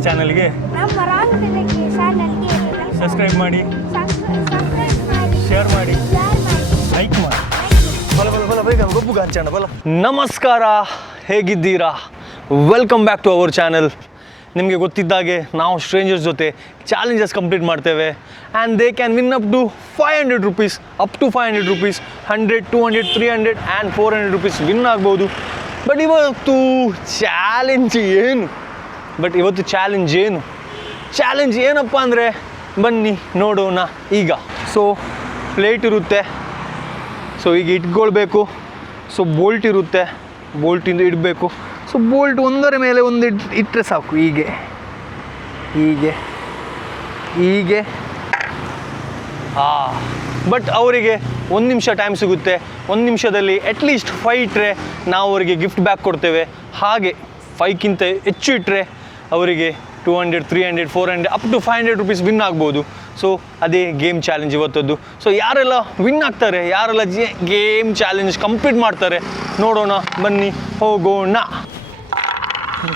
Television ಚಾನಲ್ಗೆ subscribe ಮಾಡಿ, share ಮಾಡಿ, ಲೈಕ್ ಮಾಡಿ. ನಮಸ್ಕಾರ, ಹೇಗಿದ್ದೀರಾ? Welcome back to our channel. ನಿಮಗೆ ಗೊತ್ತಿದ್ದಾಗೆ ನಾವು ಸ್ಟ್ರೇಂಜರ್ಸ್ ಜೊತೆ ಚಾಲೆಂಜಸ್ ಕಂಪ್ಲೀಟ್ ಮಾಡ್ತೇವೆ and they can win up to 500 rupees, up to 500 rupees, 100, 200, 300 and 400 rupees win ಆಗ್ಬೋದು. ಬಟ್ ಇವತ್ತು ಚಾಲೆಂಜ್ ಏನಪ್ಪ ಅಂದರೆ ಬನ್ನಿ ನೋಡೋಣ ಈಗ. ಸೊ ಪ್ಲೇಟ್ ಇರುತ್ತೆ, ಸೊ ಈಗ ಇಟ್ಕೊಳ್ಬೇಕು. ಸೊ ಬೋಲ್ಟ್ ಇರುತ್ತೆ, ಬೋಲ್ಟಿಂದ ಇಡಬೇಕು. ಸೊ ಬೋಲ್ಟ್ ಒಂದರ ಮೇಲೆ ಒಂದು ಇಟ್ಟರೆ ಸಾಕು. ಹೀಗೆ ಬಟ್ ಅವರಿಗೆ 1 ನಿಮಿಷ ಟೈಮ್ ಸಿಗುತ್ತೆ. 1 ನಿಮಿಷದಲ್ಲಿ ಅಟ್ಲೀಸ್ಟ್ 5 ಇಟ್ಟರೆ ನಾವು ಅವರಿಗೆ ಗಿಫ್ಟ್ ಬ್ಯಾಗ್ ಕೊಡ್ತೇವೆ. ಹಾಗೆ 5ಕ್ಕಿಂತ ಹೆಚ್ಚು ಇಟ್ಟರೆ ಅವರಿಗೆ 200, 300, 400 ಅಪ್ ಟು 500 rupees ವಿನ್ ಆಗ್ಬೋದು. ಸೊ ಅದೇ ಗೇಮ್ ಚಾಲೆಂಜ್ ಇವತ್ತದ್ದು. ಸೊ ಯಾರೆಲ್ಲ ವಿನ್ ಆಗ್ತಾರೆ, ಯಾರೆಲ್ಲ ಗೇಮ್ ಚಾಲೆಂಜ್ ಕಂಪ್ಲೀಟ್ ಮಾಡ್ತಾರೆ ನೋಡೋಣ, ಬನ್ನಿ ಹೋಗೋಣ.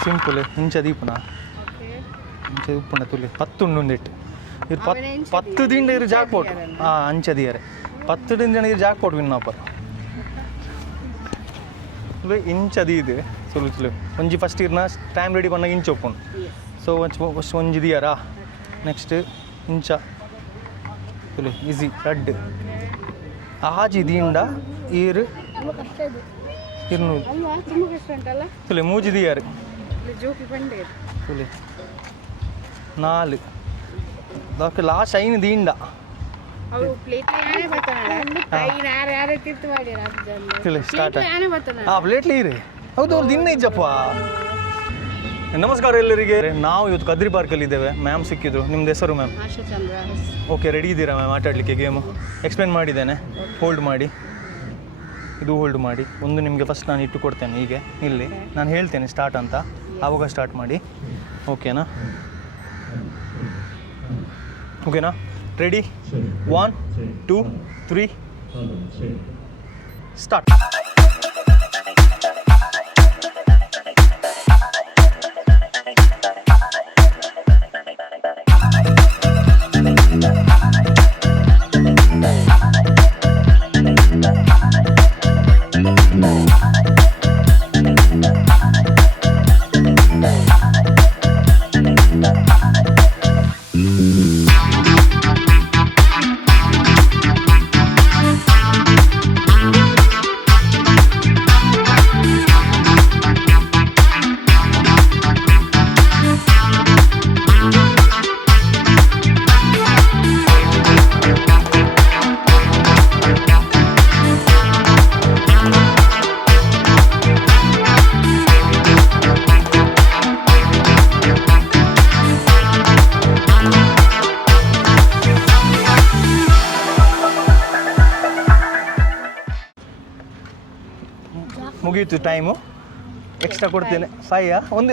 ಸಿಂಪಲ್ ಇಂಚ ದೀಪನ ಇಂಚ ಉಪ್ಪುನ ತುಲಿ 10 ಉಂಡಿಟ್ಟು ಇರು 10 ದಿಂಡ ಇರು ಜಾಕ್ಪಾಟ್ ಅಂಚದಿಯರೆ 10 ದಿಂಡ ಇರು ಜಾಕ್ಪಾಟ್ ವಿನ್ ಆಪರ್ ಇಂಚದಿ ಇದೆ ಸುಲು ಒಂಜಿ ಫಸ್ಟ್ ಇರ್ನ ಟೈಮ್ ರೆಡಿ ಬಂದಾಗ ಇಂಚ ಒಪ್ಪುಂಡು. ಸೊ ಫಸ್ಟ್ ಒಂಜಿ ದಿಯರಾ, ನೆಕ್ಸ್ಟ್ ಇಂಚ ತುಲಿ ಈಸಿ ರಡ್ ಆಜಿ ದಿಂಡ ಈರು 200 ತುಲಿ ಮೂಜಿ ದಿಯಾರು ತುಲಿ 4 ಅದಕ್ಕೆ ಲಾಸ್ಟ್ ಐನು ದಿಂಡ ಸ್ಟಾರ್ಟ್ ಪ್ಲೇಟ್ಲಿ ಇರಿ. ಹೌದು ಅವ್ರು ದಿನ ಇಜ್ಜಪ್ಪ. ನಮಸ್ಕಾರ ಎಲ್ಲರಿಗೆ. ನಾವು ಇವತ್ತು ಕದ್ರಿ ಪಾರ್ಕಲ್ಲಿ ಇದ್ದೇವೆ. ಮ್ಯಾಮ್ ಸಿಕ್ಕಿದ್ರು. ನಿಮ್ದು ಹೆಸರು ಮ್ಯಾಮ್? ಓಕೆ, ರೆಡಿ ಇದ್ದೀರಾ ಮ್ಯಾಮ್ ಆಟಾಡಲಿಕ್ಕೆ? ಗೇಮು ಎಕ್ಸ್ಪ್ಲೇನ್ ಮಾಡಿದ್ದೇನೆ. ಹೋಲ್ಡ್ ಮಾಡಿ, ಇದು ಹೋಲ್ಡ್ ಮಾಡಿ. ಒಂದು ನಿಮಗೆ ಫಸ್ಟ್ ನಾನು ಇಟ್ಟು ಕೊಡ್ತೇನೆ. ಹೀಗೆ ಇಲ್ಲಿ ನಾನು ಹೇಳ್ತೇನೆ ಸ್ಟಾರ್ಟ್ ಅಂತ, ಆವಾಗ ಸ್ಟಾರ್ಟ್ ಮಾಡಿ. ಓಕೆನಾ? ರೆಡಿ? 1, 2, 3 ಸ್ಟಾರ್ಟ್. ಮುಗೀತು ಟೈಮು. ಎಕ್ಸ್ಟ್ರಾ ಕೊಡ್ತೇನೆ 5 ಒಂದು.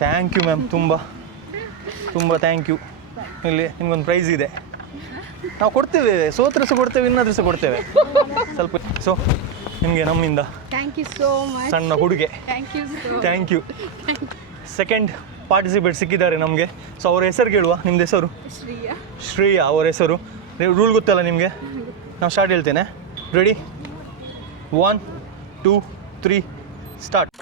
ಥ್ಯಾಂಕ್ ಯು ಮ್ಯಾಮ್, ತುಂಬ ಥ್ಯಾಂಕ್ ಯು. ಇಲ್ಲಿ ನಿಮ್ಗೊಂದು ಪ್ರೈಸ್ ಇದೆ, ನಾವು ಕೊಡ್ತೇವೆ. ಸೋತ್ರೆ ಸಹ ಕೊಡ್ತೇವೆ, ಇನ್ನಾದ್ರೂ ಸಹ ಕೊಡ್ತೇವೆ ಸ್ವಲ್ಪ. ಸೊ ನಿಮಗೆ ನಮ್ಮಿಂದ ಸಣ್ಣ ಕೊಡುಗೆ. Thank you. ಸೆಕೆಂಡ್ ಪಾರ್ಟಿಸಿಪೇಟ್ ಸಿಕ್ಕಿದ್ದಾರೆ ನಮಗೆ. ಸೊ ಅವ್ರ ಹೆಸರು ಕೇಳುವ. ನಿಮ್ದು ಹೆಸರು? ಶ್ರೇಯಾ ಅವ್ರ ಹೆಸರು. ರೂಲ್ ಗೊತ್ತಲ್ಲ ನಿಮಗೆ? ನಾವು ಸ್ಟಾರ್ಟ್ ಹೇಳ್ತೇನೆ. ರೆಡಿ? 1, 2, 3 ಸ್ಟಾರ್ಟ್.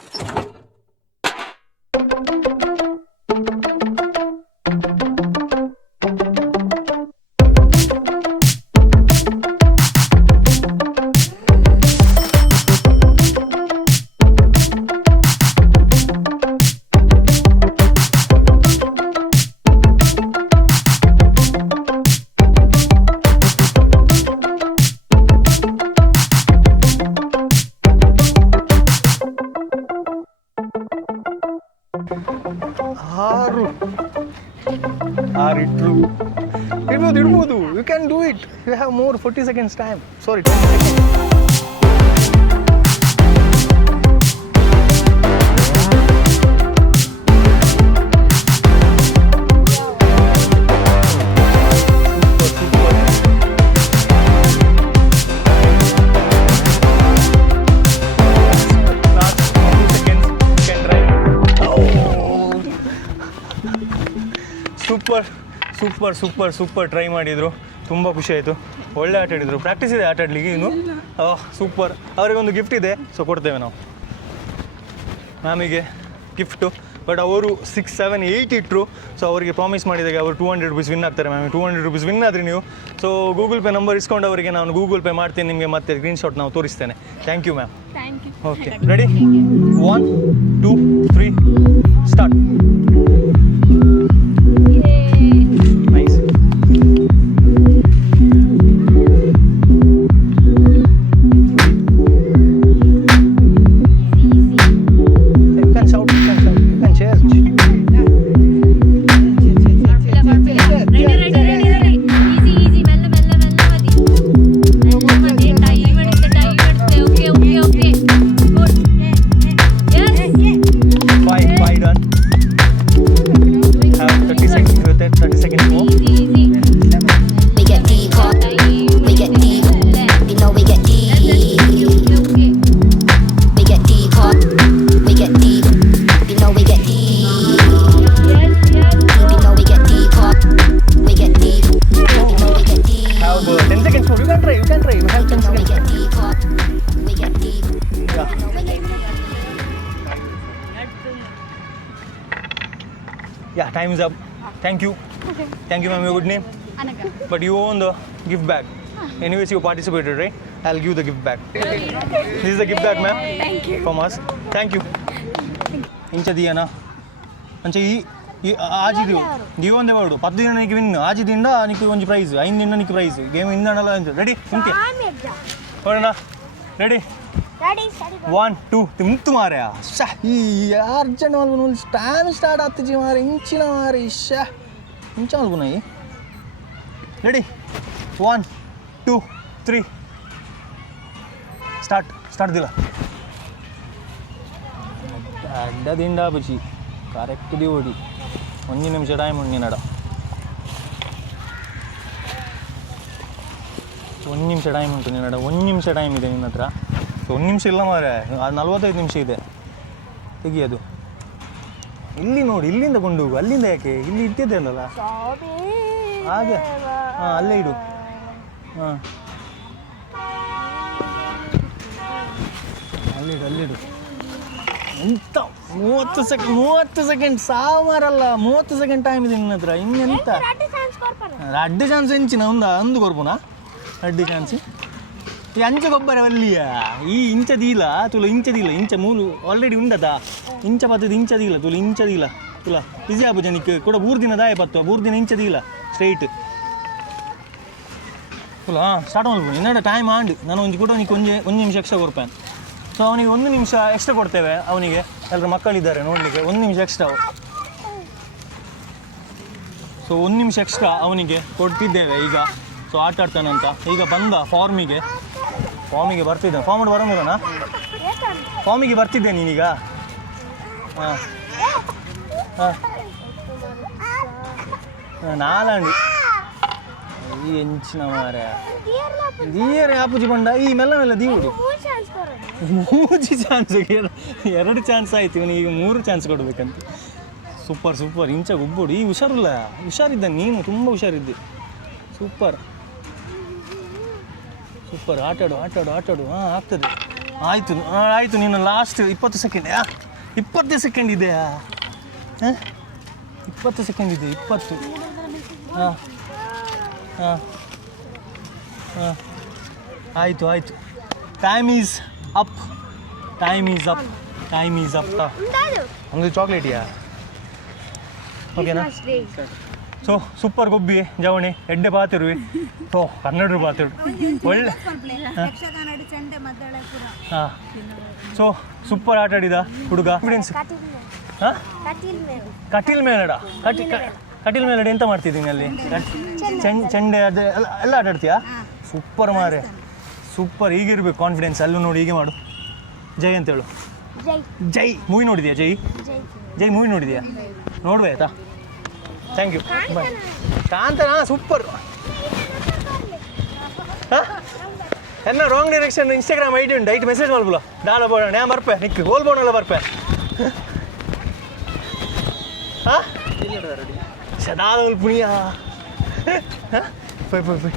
ಇಡ್ಬೋದು. You can do it. You have more 40 seconds time. Sorry, 20 seconds. Super try ಮಾಡಿದರು, ತುಂಬ ಖುಷಿ ಆಯಿತು. ಒಳ್ಳೆ ಆಟ ಆಡಿದರು, ಪ್ರಾಕ್ಟೀಸ್ ಇದೆ ಆಟ ಆಡಲಿಕ್ಕೆ ಇನ್ನು. ಸೂಪರ್. ಅವರಿಗೊಂದು ಗಿಫ್ಟ್ ಇದೆ, ಸೊ ಕೊಡ್ತೇವೆ ನಾವು ಮ್ಯಾಮಿಗೆ ಗಿಫ್ಟು. ಬಟ್ ಅವರು 6, 7, 8 ಇಟ್ಟರು. ಸೊ ಅವರಿಗೆ ಪ್ರಾಮಿಸ್ ಮಾಡಿದಾಗ ಅವರು 200 ರೂಪೀಸ್ ವಿನ್ ಆಗ್ತಾರೆ ಮ್ಯಾಮ್. 200 ರೂಪೀಸ್ ವಿನ್ ಆದರೆ ನೀವು ಸೊ ಗೂಗಲ್ ಪೇ ನಂಬರ್ ಇಸ್ಕೊಂಡು ಅವರಿಗೆ ನಾನು ಗೂಗಲ್ ಪೇ ಮಾಡ್ತೀನಿ ನಿಮಗೆ, ಮತ್ತೆ ಸ್ಕ್ರೀನ್ಶಾಟ್ ನಾವು ತೋರಿಸ್ತೇನೆ. Thank you ma'am. Okay, ready? 1, 2, 3 start. Nice. Yeah, time is up. Thank you. Okay. Thank you, ma'am. Your good name? Anaka. But you own the gift bag. Anyways, you participated, right? I'll give the gift bag. This is the gift bag, ma'am. Thank you. From us. Thank you. ఇంచ దియనా అంటే ఈ ఆజి దివు దివందే వాడు 10 దిన నీకు win ఆజి Dinda నీకు కొంచెం praise 5 దిన నీకు praise game ఇందనలా ready ఇంతే ఓడనా రెడీ 1 2 ತಿಂತು ಮಾರ್ಯ ಶ ಈ ಅರ್ಜೆಂಟ್ ಮಲ್ಗುನ ಟೈಮ್ ಸ್ಟಾರ್ಟ್ ಆಗ್ತಿಜಿ ಮಾರ ಇಂಚಿನ ಮಾರಿ ಶ ಇಂಚ ಮಲ್ಗುನಾಯಿ ರೆಡಿ 1 2 3 ಸ್ಟಾರ್ಟ್ ದಿಲ್ಲ ಅಡ್ಡದಿಂದ ಬುಜಿ ಕರೆಕ್ಟ್ ದಿ ಓಡಿ 1 ನಿಮಿಷ ಟೈಮ್ ಉಂಡಿ ನಡ 1 ನಿಮಿಷ ಟೈಮ್ ಉಂಟು ನಿನ್ನಡ 1 ನಿಮಿಷ ಟೈಮ್ ಇದೆ ನಿನ್ನ ಹತ್ರ. 1 ನಿಮಿಷ ಇಲ್ಲ ಮಾರೆ, 45 ನಿಮಿಷ ಇದೆ ತೆಗಿಯೋದು. ಇಲ್ಲಿ ನೋಡಿ, ಇಲ್ಲಿಂದ ಕೊಂಡು ಹೋಗು, ಅಲ್ಲಿಂದ ಯಾಕೆ ಇಲ್ಲಿ ಇಟ್ಟಿದ್ದೆ ಅಲ್ಲಲ್ಲ ಹಾಗೆ. ಹಾಂ ಅಲ್ಲೇ ಇಡು. ಹಾಂ ಅಲ್ಲಿಡು. ಎಂತ 30 ಸೆಕೆಂಡ್ ಸಾಮಾರಲ್ಲ, 30 ಸೆಕೆಂಡ್ ಟೈಮ್ ಇದೆ ನಿನ್ನ ಹತ್ರ. ಇನ್ನೆಂತ ಅಡ್ಡ ಚಾನ್ಸ್ ಎಂಚಿನ ಅಂದು ಕೊರ್ಪುನಾ ಅಡ್ಡಿ ಚಾನ್ಸ್ ಈ ಅಂಚ ಗೊಬ್ಬರ ಅಲ್ಲಿಯ ಈ ಇಂಚದೀಲ ತುಲ ಇಂಚದೀಲ ಇಂಚ ಮೂಲು ಆಲ್ರೆಡಿ ಉಂಡದ ಇಂಚ ಪತ್ತದ ಇಂಚದೀಲ ತುಲ ಇಂಚದೀಲ ತುಲ ಈಸಿ ಆಪು ಜನಕ್ಕೆ ಕೂಡ 3 ದಿನ ದಾಯ ಪತ್ತು 3 ದಿನ ಇಂಚದೀಲ ಸ್ಟ್ರೈಟ್ ತುಲ ಸ್ಟಾರ್ಟ್ ಮಾಡ್ಬೋದು. ಇನ್ನಡ ಟೈಮ್ ಆಂಡ್ ನಾನು ಒಂಜಿ ಕೂಡ ಅವನಿಗೆ ಒಂದು ನಿಮಿಷ ಎಕ್ಸ್ಟ್ರಾ ಕೊಡ್ಪೇನೆ. ಸೊ ಅವನಿಗೆ 1 ನಿಮಿಷ ಎಕ್ಸ್ಟ್ರಾ ಕೊಡ್ತೇವೆ. ಅವನಿಗೆ ಎಲ್ಲರೂ ಮಕ್ಕಳಿದ್ದಾರೆ ನೋಡಲಿಕ್ಕೆ 1 ನಿಮಿಷ ಎಕ್ಸ್ಟ್ರಾ. ಸೊ 1 ನಿಮಿಷ ಎಕ್ಸ್ಟ್ರಾ ಅವನಿಗೆ ಕೊಡ್ತಿದ್ದೇವೆ ಈಗ. ಸೊ ಆಟ ಆಡ್ತಾನಂತ ಈಗ ಬಂದ ಫಾರ್ಮಿಗೆ ಬರ್ತಿದ್ದಾನೆ. ಫಾರ್ಮಲ್ಲಿ ಬರೋಂಗಿಲ್ಲನಾ? ಫಾರ್ಮಿಗೆ ಬರ್ತಿದ್ದೆ ನೀನೀಗ. ಹಾಂ ನಾಲಂಡಿ ಈ ಎಂಚಿನ ಮಾರ ದೀಯರೆ ಆಪುಜಿ ಬಂಡ ಈ ಮೆಲ್ಲ ದೀವುಡು 3 ಚಾನ್ಸ್ 2 ಚಾನ್ಸ್ ಆಯ್ತು ಇವನಿಗೆ, ಈಗ 3 ಚಾನ್ಸ್ ಕೊಡಬೇಕಂತ. ಸೂಪರ್ ಇಂಚ ಒಬ್ಬಡು ಈ ಹುಷಾರಿದ್ದ ನೀನು, ತುಂಬ ಹುಷಾರಿದ್ದೆ. ಸೂಪರ್ ಆಟಾಡು. ಹಾಂ ಆಗ್ತದೆ. ಆಯಿತು ನೀನು ಲಾಸ್ಟ್ 20 ಸೆಕೆಂಡ್. 20 ಸೆಕೆಂಡ್ ಇದೆಯಾ? 20 ಸೆಕೆಂಡ್ ಇದೆ. 20. ಹಾಂ ಆಯಿತು. Time is up. ಒಂದು ಚಾಕ್ಲೇಟಿಯಾ? ಓಕೆನಾ? ಸೊ ಸೂಪರ್ ಗೊಬ್ಬಿ ಜವಣಿ ಎಡ್ಡೆ ಪಾತಿರುವಿ. ಸೊ ಕನ್ನಡರು ಪಾತಿರು ಒಳ್ಳೆ. ಹಾಂ ಸೊ ಸೂಪರ್ ಆಟ ಆಡಿದ ಹುಡುಗ. ಎವಿಡೆನ್ಸ್ ಕಟೀಲ್ ಮೇಲಡ ಕಟೀಲ್ ಮೇಲಡ ಎಂತ ಮಾಡ್ತಿದ್ದೀನಿ ಅಲ್ಲಿ? ಚೆಂಡೆ ಅದು ಎಲ್ಲ ಆಟ ಆಡ್ತೀಯಾ? ಸೂಪರ್ ಮಾರೆ, ಸೂಪರ್. ಹೀಗಿರ್ಬೇಕು ಕಾನ್ಫಿಡೆನ್ಸ್. ಅಲ್ಲೂ ನೋಡಿ, ಹೀಗೆ ಮಾಡು. ಜೈ ಅಂತ ಹೇಳು. ಜೈ ಮೂವಿ ನೋಡಿದ್ಯಾ? ಜೈ ಮೂವಿ ನೋಡಿದ್ಯಾ? ನೋಡ್ಬೇ ಆಯ್ತಾ? Thank you. ಬಾಯ್. ಕಾಂತನಾ ಸೂಪರ್. ಎನ್ನ ರಾಂಗ್ ಡೈರೆಕ್ಷನ್ ಇನ್ಸ್ಟಾಗ್ರಾಮ್ ಐಡಿ ಉಂಟು, ಐಟ್ ಮೆಸೇಜ್ ಮಾಡ್ಬೋಲ್ಲ. ನಾನು ಬೋಣ ನಾನು ಬರ್ಪೆ ನಿಕ್ಕು ಹೋಲ್ಬೋಣಲ್ಲ ಬರ್ಪೆ. ಹಾಂ ಸದಾ ಪುಣಿಯ ಬೈ ಬೈ ಬೈ